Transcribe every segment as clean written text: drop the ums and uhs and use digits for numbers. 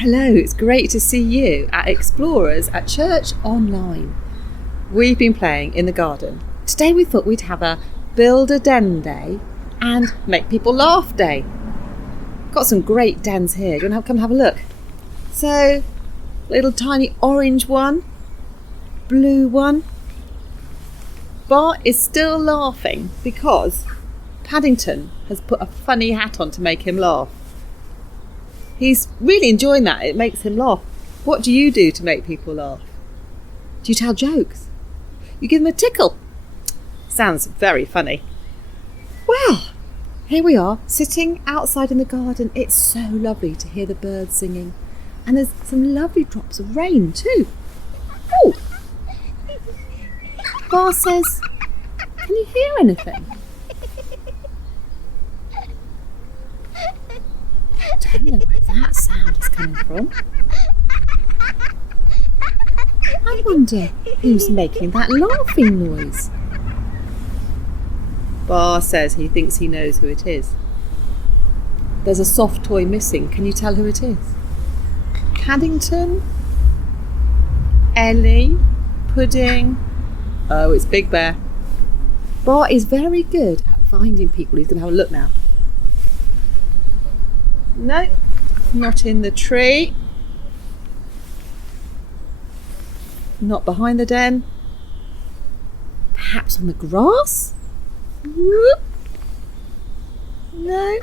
Hello, it's great to see you at Explorers at Church Online. We've been playing in the garden. Today we thought we'd have a build a den day and make people laugh day. Got some great dens here. Do you want to come have a look? So, little tiny orange one, blue one. Bart is still laughing because Paddington has put a funny hat on to make him laugh. He's really enjoying that. It makes him laugh. What do you do to make people laugh? Do you tell jokes? You give them a tickle? Sounds very funny. Well, here we are, sitting outside in the garden. It's so lovely to hear the birds singing. And there's some lovely drops of rain too. Oh! Bart says, can you hear anything? I don't know where that sound is coming from. I wonder who's making that laughing noise. Bart says he thinks he knows who it is. There's a soft toy missing. Can you tell who it is? Paddington? Ellie? Pudding? Oh, it's Big Bear. Bart is very good at finding people. He's going to have a look now. No, not in the tree. Not behind the den. Perhaps on the grass? Whoop. No.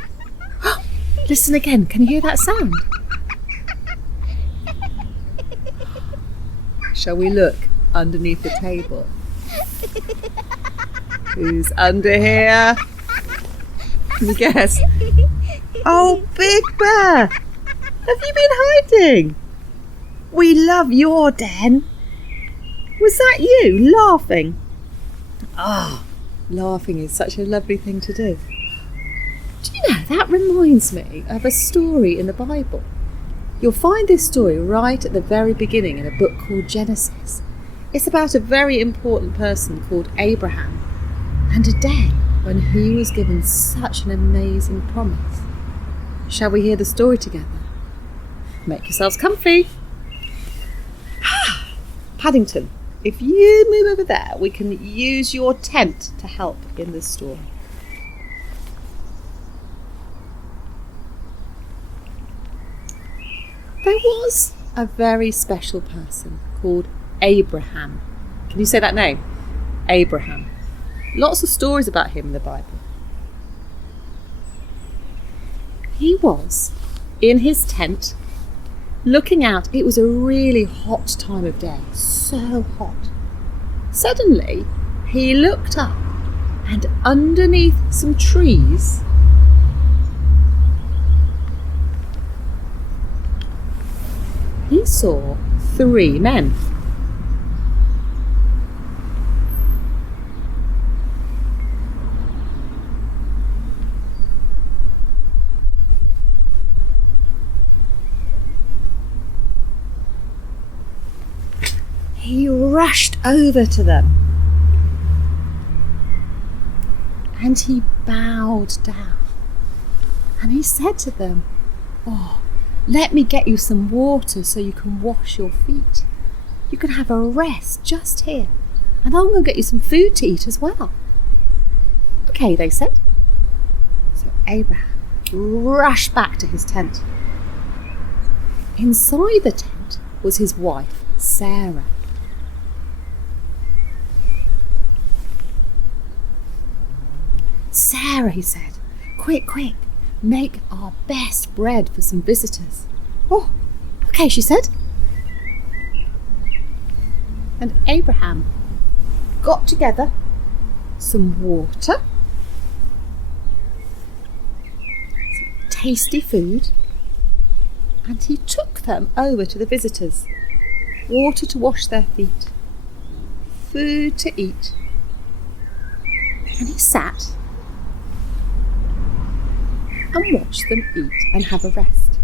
Listen again. Can you hear that sound? Shall we look underneath the table? Who's under here? Can you guess? Oh, Big Bear! Have you been hiding? We love your den. Was that you laughing? Ah, laughing is such a lovely thing to do. Do you know, that reminds me of a story in the Bible. You'll find this story right at the very beginning in a book called Genesis. It's about a very important person called Abraham and a day when he was given such an amazing promise. Shall we hear the story together? Make yourselves comfy. Paddington, if you move over there, we can use your tent to help in this story. There was a very special person called Abraham. Can you say that name? Abraham. Lots of stories about him in the Bible. He was in his tent looking out. It was a really hot time of day, so hot. Suddenly, he looked up and underneath some trees, he saw 3 men. He rushed over to them and he bowed down and he said to them, "Oh, let me get you some water so you can wash your feet. You can have a rest just here, and I'm going to get you some food to eat as well." Okay, they said. So Abraham rushed back to his tent. Inside the tent was his wife, Sarah. "Sarah," he said, quick, make our best bread for some visitors." "Oh, okay," she said. And Abraham got together some water, some tasty food, and he took them over to the visitors. Water to wash their feet, food to eat, and he sat and watch them eat and have a rest.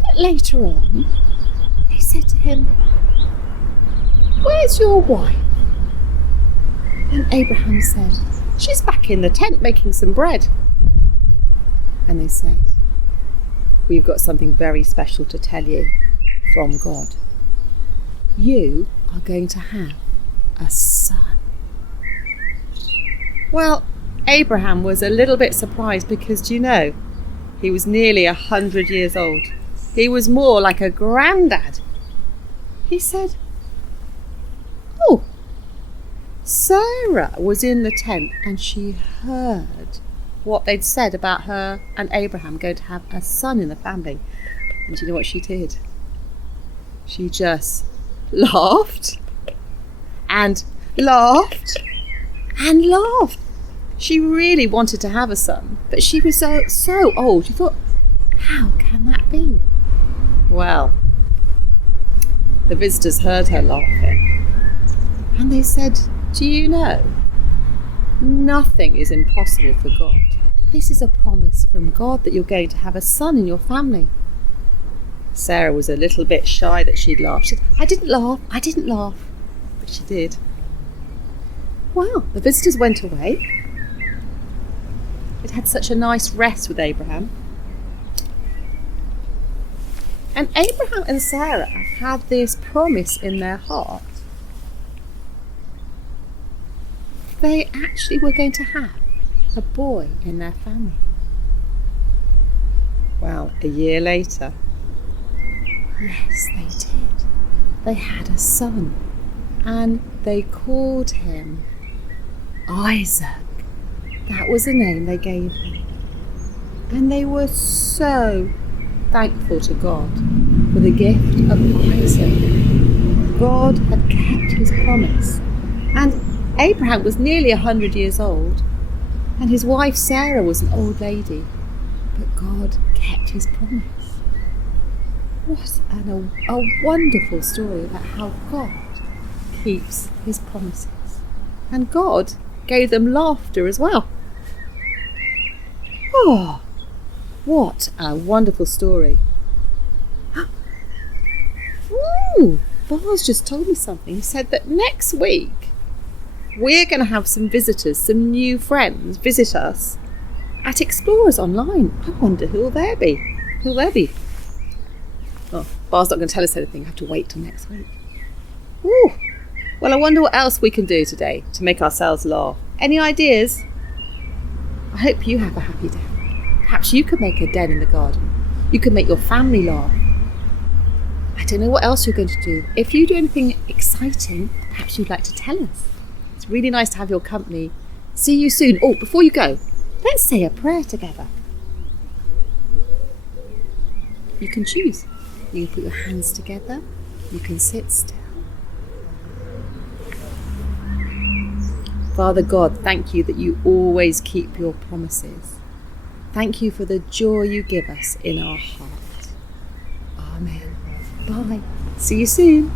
But later on, they said to him, "Where's your wife?" And Abraham said, "She's back in the tent making some bread." And they said, we've got something very special to tell you from God. You are going to have a son. Well, Abraham was a little bit surprised because, do you know, he was nearly 100 years old. He was more like a granddad. He said, "Oh, Sarah was in the tent and she heard what they'd said about her and Abraham going to have a son in the family." And do you know what she did? She just laughed and laughed and laughed. She really wanted to have a son, but she was so old. She thought, how can that be? Well, the visitors heard her laughing and they said, "Do you know, nothing is impossible for God. This is a promise from God that you're going to have a son in your family." Sarah was a little bit shy that she'd laughed. She said, I didn't laugh. But she did. Well, the visitors went away. They'd had such a nice rest with Abraham. And Abraham and Sarah had this promise in their heart. They actually were going to have a boy in their family. Well, a year later, yes, they did. They had a son, and they called him Isaac. That was the name they gave him. And they were so thankful to God for the gift of Isaac. God had kept his promise. And Abraham was nearly 100 years old, and his wife Sarah was an old lady. But God kept his promise. What a wonderful story about how God keeps his promises. And God gave them laughter as well. Oh, what a wonderful story. Ooh, Bars just told me something. He said that next week we're going to have some visitors, some new friends visit us at Explorers Online. I wonder who'll they be? Oh, Bar's not going to tell us anything. I have to wait till next week. Ooh. Well, I wonder what else we can do today to make ourselves laugh. Any ideas? I hope you have a happy day. Perhaps you could make a den in the garden. You could make your family laugh. I don't know what else you're going to do. If you do anything exciting, perhaps you'd like to tell us. It's really nice to have your company. See you soon. Oh, before you go, let's say a prayer together. You can choose. You can put your hands together. You can sit still. Father God, thank you that you always keep your promises. Thank you for the joy you give us in our heart. Amen. Bye. See you soon.